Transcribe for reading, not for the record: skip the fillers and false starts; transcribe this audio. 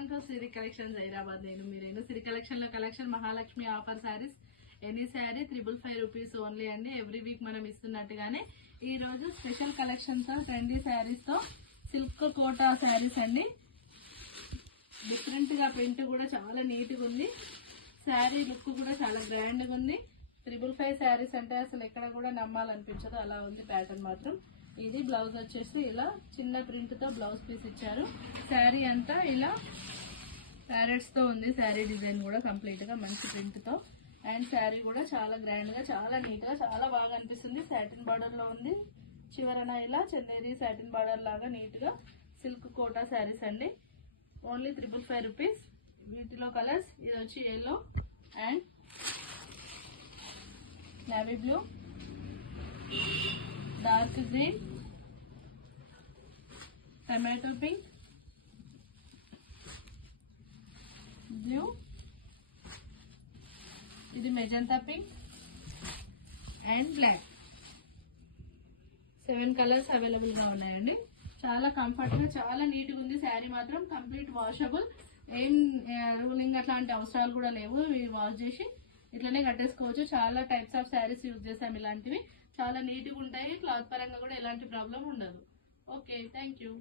Welcome to Siri collections Hyderabad. నేను సిరి collection లో collection Mahalakshmi offer saris. Any sari 555 rupees only అండి. Every week మనం ఇస్తున్నట్టుగానే ఈ రోజు స్పెషల్ కలెక్షన్ తో ట్రెండీ శారీస్ తో సిల్క్ కోటా శారీస్ అండి. డిఫరెంట్ గా ప్రింట్ కూడా చాలా నీట్ గా ఉంది. శారీ లుక్ కూడా చాలా గ్రాండ్ గా ఉంది. 555 శారీస్ అంటే అసలు ఎక్కడ కూడా నమ్మాలనిపించదు, అలా ఉంది ప్యాటర్న్ మాత్రం. ఇది బ్లౌజ్ వచ్చేసి ఇలా చిన్న ప్రింట్ తో బ్లౌజ్ పీస్ ఇచ్చారు. శారీ అంతా ఇలా ప్యారెట్స్ తో ఉంది. శారీ డిజైన్ కూడా కంప్లీట్ గా మంచి ప్రింట్ తో. అండ్ శారీ కూడా చాలా గ్రాండ్ గా, చాలా నీట్ గా, చాలా బాగా అనిపిస్తుంది. సాటిన్ బార్డర్ లో ఉంది. చివరన ఇలా చందేరి సాటిన్ బార్డర్ లాగా నీట్ గా సిల్క్ కోటా శారీస్ అండి. Only 555 rupees. వీటిలో కలర్స్ ఇది వచ్చి yellow and navy blue, dark green, tomato pink, blue, ఇది magenta pink and black. 7 colours available గా ఉన్నాయండి. చాలా కంఫర్ట్ గా, చాలా నీట్ గా ఉంది. శారీ మాత్రం కంప్లీట్ వాషబుల్. ఏం రూలింగ్ అట్లాంటి అవసరాలు కూడా లేవు. ఇవి వాష్ చేసి ఇట్లనే కట్టేసుకోవచ్చు. చాలా టైప్స్ ఆఫ్ శారీస్ యూజ్ చేసాం. ఇలాంటివి చాలా నీట్ గా ఉంటాయి. క్లాత్ పరంగా కూడా ఎలాంటి ప్రాబ్లం ఉండదు. Okay, thank you.